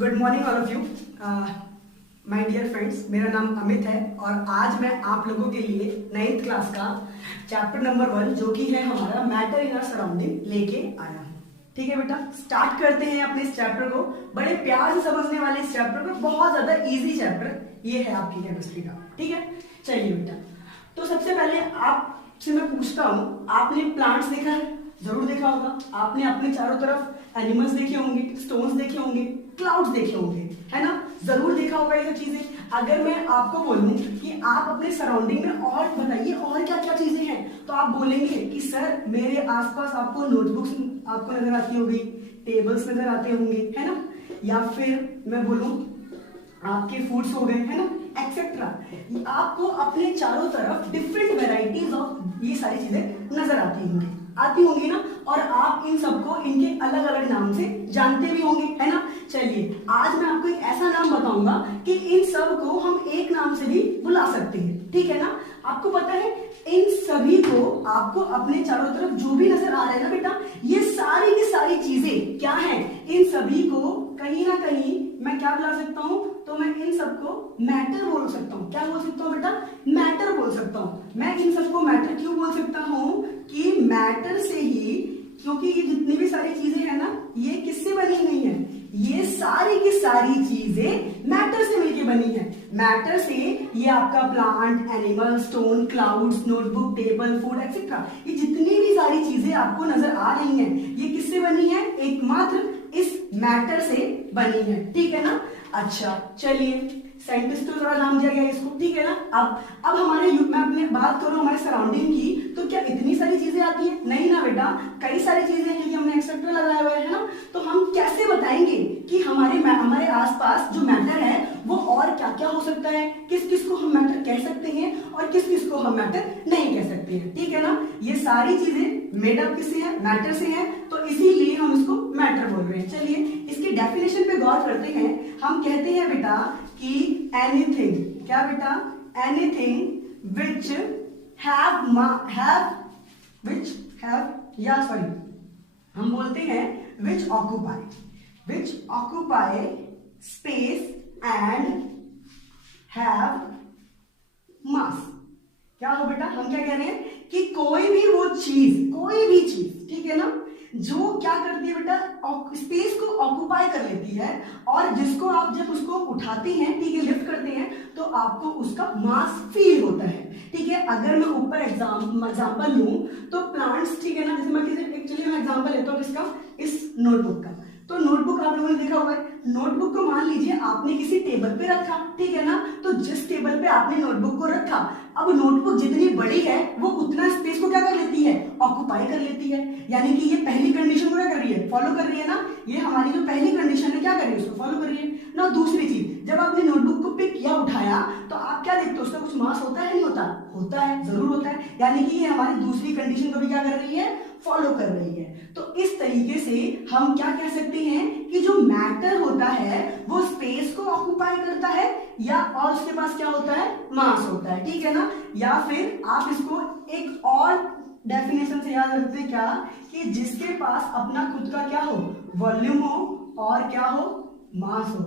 Good morning all of you my dear friends. मेरा नाम अमित है और आज मैं आप लोगों के लिए 9th क्लास का चैप्टर नंबर 1 जो कि है हमारा मैटर इन आवर सराउंडिंग लेके आया हूँ। ठीक है बेटा, स्टार्ट करते हैं अपने इस चैप्टर को। बड़े प्यार से समझने वाले इस चैप्टर को, बहुत ज्यादा इजी चैप्टर ये है आपकी केमिस्ट्री का। ठीक है, चलिए बेटा। तो सबसे पहले आपसे मैं पूछता हूँ, आपने प्लांट्स देखा है? जरूर देखा होगा। आपने अपने चारों तरफ एनिमल्स देखे होंगे, स्टोन्स देखे होंगे, क्लाउड्स देखे होंगे, है ना? जरूर देखा होगा ये सब चीजें। अगर मैं आपको बोलूं कि आप अपने सराउंडिंग में और बताइए और क्या क्या चीजें हैं, तो आप बोलेंगे कि सर मेरे आसपास आपको नोटबुक्स आपको नजर आती होगी, टेबल्स नजर आते होंगे, है ना? या फिर मैं बोलूं आपके फूड्स हो गए, है ना, एक्सेट्रा। आपको अपने चारों तरफ डिफरेंट वेराइटीज ऑफ ये सारी चीजें नजर आती होंगी ना, और आप इन सबको इनके अलग अलग नाम से जानते भी होंगे, है ना? चलिए, आज मैं आपको एक ऐसा नाम बताऊंगा कि इन सब को हम एक नाम से भी बुला सकते हैं। ठीक है ना? आपको पता है इन सभी को आपको अपने चारों तरफ जो भी नजर आ रहा है ना बेटा, ये सारी की सारी चीजें क्या हैं? इन सभी को कहीं ना कहीं मैं क्या बुला सकता हूं? तो मैं इन सबको मैटर बोल सकता हूं। क्या बोल सकता हूं बेटा? मैटर बोल सकता हूं। मैं इन सबको मैटर क्यों बोल सकता हूं? कि मैटर से ही, क्योंकि ये जितनी भी सारी चीजें हैं ना, ये किससे बनी हुई है? ये सारी की सारी चीजें मैटर से मिलके बनी है। मैटर से ये आपका plant, animal, stone, clouds, notebook, table, food etcetera, ये जितनी भी सारी चीजें आपको नजर आ रही हैं, ये किससे बनी है? एकमात्र इस मैटर से बनी है। ठीक है ना? अच्छा, चलिए, साइंटिस्टों द्वारा नाम दिया गया इसको। ठीक है ना? अब हमारे मैं अपने बात करूं हमारे सराउंडिंग की, तो क्या इतनी सारी चीजें आती हैं? नहीं ना बेटा, कई सारी चीजें हैं क्योंकि हमने एक्सेट्रा लगाया हुआ है ना। तो हम कैसे बताएंगे कि हमारे आसपास जो मैटर है वो और क्या क्या हो सकता है? किस किस को हम मैटर कह सकते हैं और किस किस को हम मैटर नहीं कह सकते हैं। ठीक है ना? ये सारी चीजें मेड अप किससे है? मैटर से है, तो इसीलिए हम इसको मैटर बोल रहे हैं। चलिए, इसकी डेफिनेशन पे गौर करते हैं। हम कहते हैं बेटा कि एनीथिंग, क्या बेटा? एनीथिंग विच हम बोलते हैं विच ऑक्यूपाई स्पेस एंड हैव मास। क्या हो बेटा? हम क्या कह रहे हैं कि कोई भी चीज, ठीक है ना, जो क्या करती है बेटा? स्पेस को ऑक्यूपाई कर लेती है, और जिसको आप जब उसको उठाते हैं, ठीक है, लिफ्ट करते हैं, तो आपको उसका मास फील होता है। ठीक है? अगर मैं ऊपर एग्जांपल लूं तो प्लांट्स, ठीक है ना, जैसे मैं मैं एग्जांपल लेता हूं किसका? इस नोटबुक का। तो नोटबुक आप लोगों ने देखा हुआ है। नोटबुक को मान लीजिए आपने किसी टेबल पे रखा, ठीक है ना, तो जिस टेबल पे आपने नोटबुक को रखा, अब नोटबुक जितनी बड़ी है वो उतना स्पेस को क्या कर लेती है? ऑक्यूपाई कर लेती है। यानी कि ये पहली कंडीशन को क्या कर रही है? फॉलो कर रही है ना। ये हमारी जो पहली कंडीशन है क्या कर रही है? उसको फॉलो कर रही है ना। दूसरी चीज, जब आपने नोटबुक को पिक किया, उठाया, तो आप क्या देखते हो? उसका कुछ मास होता है? नहीं होता? होता है, जरूर होता है। यानी कि ये हमारी दूसरी कंडीशन को भी क्या कर रही है? फॉलो कर रही है। तो इस तरीके से हम क्या कह सकते हैं कि जो मैटर होता है वो स्पेस को ऑक्यूपाई करता है, या और उसके पास क्या होता है? मास होता है। ठीक है ना? या फिर आप इसको एक और डेफिनेशन से याद रखते हैं, क्या? कि जिसके पास अपना खुद का क्या हो? वॉल्यूम हो, और क्या हो? मास हो।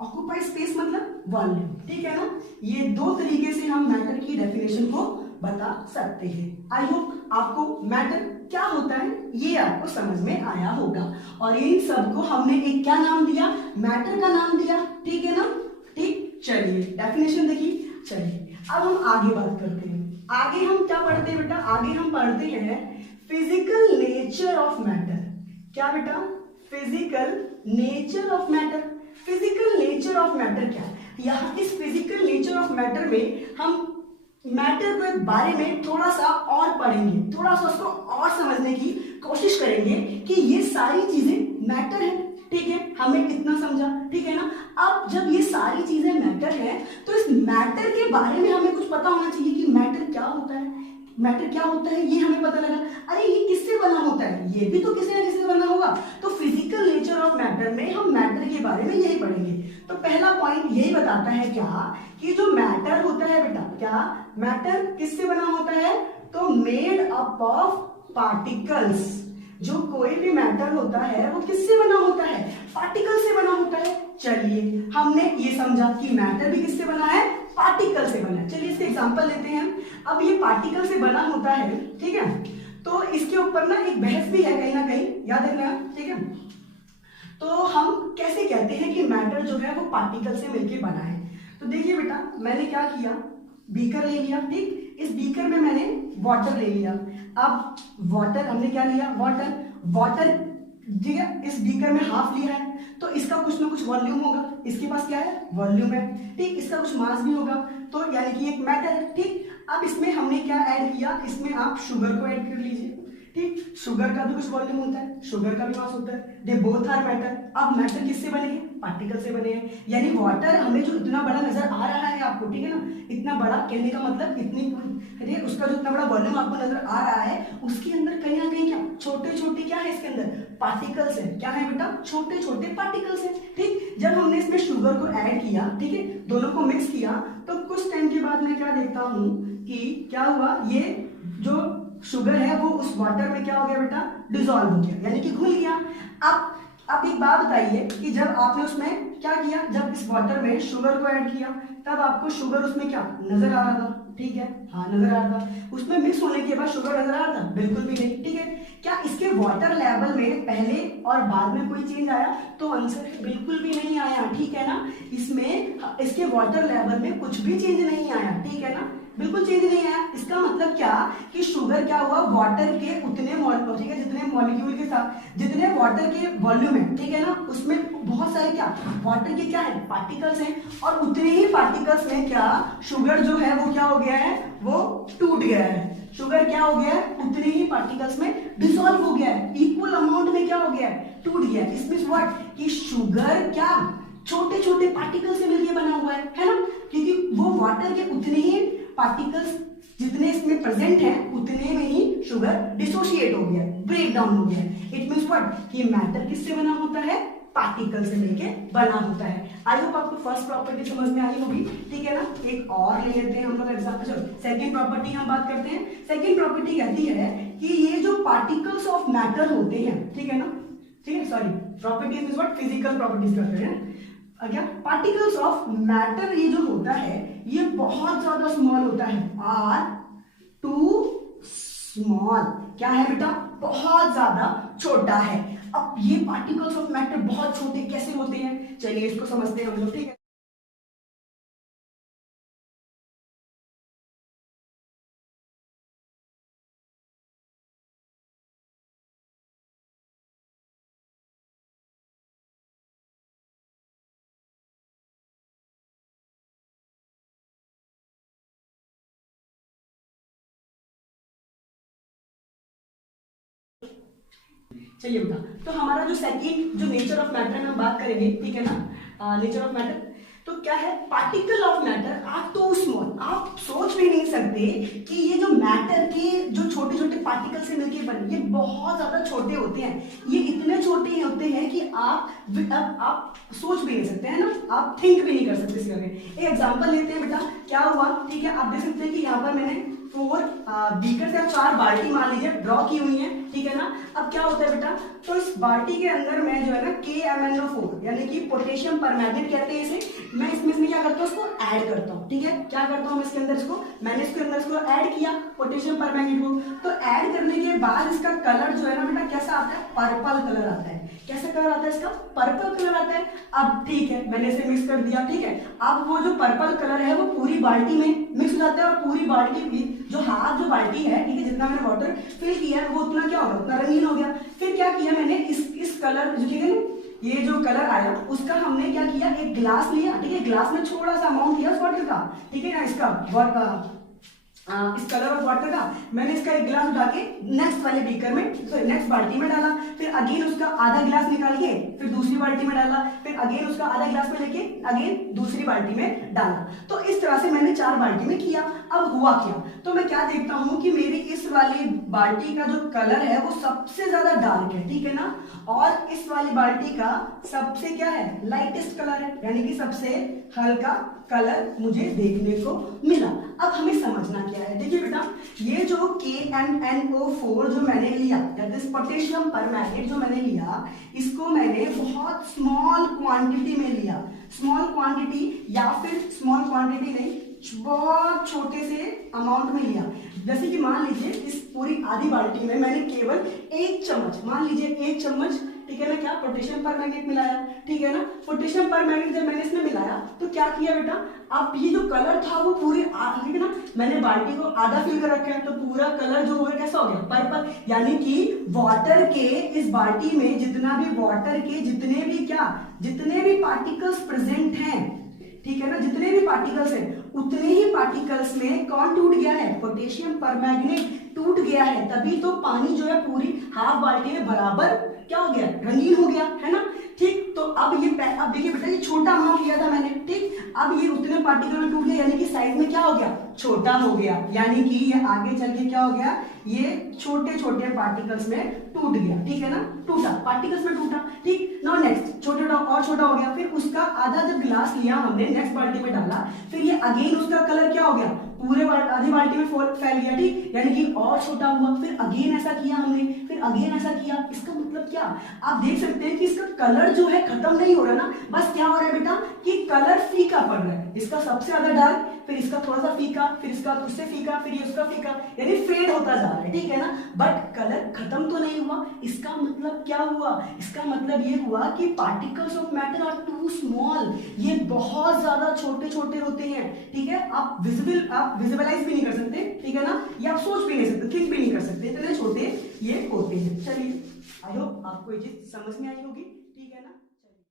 ऑक्यूपाई स्पेस मतलब वॉल्यूम। ठीक है ना? ये दो तरीके से हम मैटर की डेफिनेशन को बता सकते हैं। आई होप आपको मैटर क्या होता है ये आपको समझ में आया होगा। और इन सबको हमने एक क्या नाम दिया? मैटर का नाम दिया। ठीक है ना? ठीक, चलिए, डेफिनेशन देखिए। चलिए, अब हम आगे बात करते हैं। आगे हम क्या पढ़ते हैं बेटा? आगे हम पढ़ते हैं फिजिकल नेचर ऑफ मैटर। क्या बेटा? Physical nature of matter. Physical nature of matter क्या है? यहाँ इस फिजिकल नेचर ऑफ मैटर में हम मैटर के बारे में थोड़ा सा और पढ़ेंगे, थोड़ा सा उसको और समझने की कोशिश करेंगे कि ये सारी चीजें मैटर है। ठीक है? हमें इतना समझा, ठीक है ना? अब जब ये सारी चीजें मैटर है, तो इस मैटर के बारे में हमें कुछ पता होना चाहिए कि मैटर क्या होता है। मैटर क्या होता है ये हमें पता लगा। अरे ये किससे बना होता है? ये भी तो किसी ना किसी से बना होगा। तो फिजिकल नेचर ऑफ मैटर में हम मैटर के बारे में यही पढ़ेंगे। तो पहला पॉइंट यही बताता है क्या? कि जो मैटर होता है बेटा, क्या मैटर किससे बना होता है? तो मेड अप ऑफ पार्टिकल्स। जो कोई भी मैटर होता है वो किससे बना होता है? पार्टिकल से बना होता है। चलिए हमने ये समझा कि मैटर भी किससे बना है? पार्टिकल से बना है। चलिए इसके एग्जांपल लेते हैं। अब ये पार्टिकल से बना होता है, ठीक है, तो इसके ऊपर ना एक बहस भी है कहीं ना कहीं, याद रखना, ठीक है। तो हम कैसे कहते हैं कि मैटर जो है वो पार्टिकल से मिलके बना है? तो देखिए बेटा, मैंने क्या किया, बीकर ले लिया, ठीक, इस बीकर में मैंने वाटर ले लिया। अब वाटर हमने क्या लिया? वाटर, ठीक है, इस बीकर में हाफ लिया है, तो इसका कुछ ना कुछ वॉल्यूम होगा, इसके पास क्या है? वॉल्यूम है, ठीक, इसका कुछ मास भी होगा, तो यानी कि एक मैटर है, ठीक। अब इसमें हमने क्या ऐड किया? इसमें आप शुगर को ऐड कर लीजिए, ठीक, शुगर का भी कुछ वॉल्यूम होता है, शुगर का भी मास होता है, दे बोथ आर मैटर। अब मैटर किससे बने हैं? पार्टिकल से बने हैं। यानी वाटर हमें जो इतना बड़ा नजर आ रहा है आपको, ठीक है ना, इतना बड़ा कहने का मतलब इतनी, अरे उसका जो इतना बड़ा वॉल्यूम आपको नजर आ रहा है, उसके अंदर कहीं ना कहीं क्या छोटे छोटे क्या है? इसके अंदर पार्टिकल्स है। क्या है बेटा? छोटे छोटे पार्टिकल्स है, ठीक। जब हमने इसमें शुगर को ऐड किया, ठीक है, दोनों को मिक्स किया, तो कुछ टाइम के बाद मैं क्या देखता हूं कि क्या हुआ, ये जो शुगर है वो उस वाटर में क्या हो गया बेटा? डिसॉल्व हो गया, यानी कि घुल गया। अब एक बात बताइए कि जब आपने उसमें क्या किया, जब इस वाटर में शुगर को ऐड किया, तब आपको शुगर उसमें क्या नजर आ रहा था? ठीक है, हाँ नजर आ रहा था। उसमें मिक्स होने के बाद शुगर नजर आ रहा था? बिल्कुल भी नहीं, ठीक है। क्या इसके वाटर लेवल में पहले और बाद में कोई चेंज आया? तो आंसर बिल्कुल भी नहीं आया, ठीक है ना। इसमें इसके वाटर लेवल में कुछ भी चेंज नहीं आया, ठीक है ना, बिल्कुल चेंज नहीं आया। इसका मतलब क्या कि शुगर क्या हुआ? वाटर के उतने मॉलिक्यूल, ठीक है, जितने मॉलिक्यूल के साथ जितने वाटर के वॉल्यूम है, ठीक है ना, उसमें बहुत सारे क्या वाटर के क्या है? पार्टिकल्स हैं, और उतने ही पार्टिकल्स में क्या शुगर जो है वो क्या हो गया है? वो टूट गया है। शुगर क्या हो गया है? उतने ही पार्टिकल्स में डिसॉल्व हो गया है, इक्वल अमाउंट में क्या हो गया है? टूट गया है। इसमें व्हाट कि शुगर क्या छोटे छोटे पार्टिकल से मिलकर बना हुआ है ना, क्योंकि वो वाटर के उतने ही पार्टिकल्स जितने इसमें प्रेजेंट हैं उतने में ही शुगर डिसोशिएट हो गया, ब्रेक डाउन हो गया। इट मींस व्हाट कि मैटर किससे बना होता है? पार्टिकल से मिलके बना होता है। आई होप आपको फर्स्ट प्रॉपर्टी समझ में आई होगी, ठीक है ना। एक और ले लेते हैं हम लोग एग्जांपल, चलो सेकंड प्रॉपर्टी हम बात करते हैं। सेकंड प्रॉपर्टी कहती है कि ये जो पार्टिकल्स ऑफ मैटर होते हैं, ठीक है ना, ठीक है, sorry properties means what physical properties करते हैं क्या, पार्टिकल्स ऑफ मैटर ये जो होता है ये बहुत ज्यादा स्मॉल होता है, आर टू स्मॉल। क्या है बेटा? बहुत ज्यादा छोटा है। अब ये पार्टिकल्स ऑफ मैटर बहुत छोटे कैसे होते हैं? चलिए इसको समझते हैं हम लोग, ठीक है। चलिए बेटा, तो हमारा जो सेकंड जो नेचर ऑफ मैटर में हम बात करेंगे, ठीक है ना, नेचर ऑफ मैटर, तो क्या है? Particle of matter are too small. आप सोच भी नहीं सकते कि ये जो मैटर के जो छोटे छोटे पार्टिकल से मिलके बने, ये बहुत ज्यादा छोटे होते हैं। ये इतने छोटे होते हैं कि आप सोच भी नहीं सकते, है ना, आप थिंक भी नहीं कर सकते इसके आगे। एक एग्जांपल लेते हैं बेटा, क्या हुआ, ठीक है, आप देख सकते हैं कि यहाँ पर मैंने 4 बीकर से 4 बाल्टी मान लीजिए ड्रॉ की हुई है, ठीक है ना। अब क्या होता है बेटा, तो इस बाल्टी के अंदर मैं जो है ना KMnO4 यानी कि पोटेशियम परमैंगनेट कहते हैं इसे, मैं इसमें क्या करता हूँ, इसको ऐड करता हूँ, ठीक है। क्या करता हूँ मैं इसके अंदर, इसको मैंने इसके अंदर इसको ऐड किया पोटेशियम परमैंगनेट को, तो ऐड करने के बाद इसका कलर जो है ना बेटा कैसा आता है? पर्पल कलर आता है। कैसा कलर आता है इसका? पर्पल कलर आता है। अब ठीक है, मैंने इसे मिक्स कर दिया, ठीक है। अब वो जो पर्पल कलर है वो पूरी बाल्टी में मिक्स हो जाता है, और पूरी बाल्टी भी जो हाफ जो बाल्टी है, ठीक है, जितना मैंने वाटर फिल किया है वो उतना क्या होगा? उतना रंगीन हो गया। फिर क्या किया मैंने, इस कलर जो, ठीक है ना, ये जो कलर आया उसका हमने क्या किया, एक ग्लास लिया, ठीक है, ग्लास में थोड़ा सा अमाउंट लिया उस वाटर का, ठीक है ना, इसका इस कलर ऑफ वाटर का मैंने इसका एक गिलास उठा के नेक्स्ट वाले बीकर में, नेक्स्ट बाल्टी में डाला। फिर अगेन उसका आधा गिलास निकाल के फिर दूसरी बाल्टी में डाला। फिर अगेन उसका आधा गिलास में लेके अगेन दूसरी बाल्टी में डाला। तो इस तरह से मैंने 4 बाल्टी में किया। अब हुआ क्या, तो मैं क्या देखता हूं कि मेरी इस वाली बाल्टी का जो कलर है वो सबसे ज्यादा डार्क है, ठीक है ना, और इस वाली बाल्टी का सबसे क्या है, लाइटेस्ट कलर है, यानी कि सबसे हल्का कलर मुझे देखने को मिला। अब हमें समझना क्या है, देखिए बेटा, ये जो KMnO4 जो मैंने लिया, दैट इज पोटेशियम परमैंगनेट जो मैंने लिया, इसको मैंने बहुत स्मॉल क्वांटिटी में लिया। स्मॉल क्वांटिटी या फिर स्मॉल क्वांटिटी नहीं, बहुत छोटे से अमाउंट में लिया। जैसे कि मान लीजिए इस पूरी आधी बाल्टी में मैंने केवल 1 चम्मच, मान लीजिए 1 चम्मच, ठीक है ना, क्या पोटेशियम परमैंगनेट मिलाया, ठीक है ना। पोटेशियम परमैंगनेट जब मैंने इसमें मिलाया तो क्या किया बेटा, अब ये जो कलर था वो पूरी, ठीक है ना, मैंने बाल्टी को आधा फिल कर रखा है, तो पूरा कलर जो हो गया कैसा हो गया, पर्पल, यानी कि वाटर के इस बाल्टी में जितना भी वाटर के जितने भी पार्टिकल्स प्रेजेंट हैं, ठीक है ना, जितने भी पार्टिकल्स हैं उतने ही पार्टिकल्स में कौन टूट गया है, पोटेशियम परमैंगनेट टूट गया है। तभी तो पानी जो है पूरी हाफ बाल्टी में बराबर क्या हो गया, रंगीन हो गया, है ना। ठीक, तो अब देखिए बेटा, ये छोटा अमाउंट लिया था मैंने, ठीक, अब ये उतने पार्टिकल में टूट गया, यानी कि साइज में क्या हो गया, छोटा हो गया, यानी कि ये आगे चल के क्या हो गया, ये छोटे छोटे पार्टिकल्स में टूट गया, ठीक है ना, टूटा, पार्टिकल्स में टूटा, ठीक। नाउ नेक्स्ट छोटा और छोटा हो गया, फिर उसका आधा जब गिलास लिया हमने नेक्स्ट बाल्टी में डाला, फिर ये अगेन उसका कलर क्या हो गया, पूरे आधी बाल्टी में फैल गया, ठीक, यानी कि और छोटा हुआ, फिर अगेन ऐसा किया हमने, फिर अगेन ऐसा किया। इसका मतलब क्या, आप देख सकते हैं कि इसका कलर जो है खत्म नहीं हो रहा ना, बस क्या हो रहा है बेटा कि कलर फीका पड़ रहा है, इसका सबसे ज्यादा डार्क, फिर इसका थोड़ा सा फीका, फिर इसका उससे फीका, फिर ये उसका फीका, यानी फेड होता जा रहा है, ठीक है ना, बट कलर खत्म तो नहीं हुआ। इसका मतलब क्या हुआ, इसका मतलब ये हुआ कि particles of matter are too small, ये बहुत ज्यादा छोटे छोटे होते हैं, ठीक है, आप विजुअलाइज भी नहीं कर सकते, ठीक है ना, ये आप सोच भी नहीं सकते, थिंक भी नहीं कर सकते, इतने छोटे ये होते हैं। चलिए, आई होप आपको ये चीज समझ में आई होगी।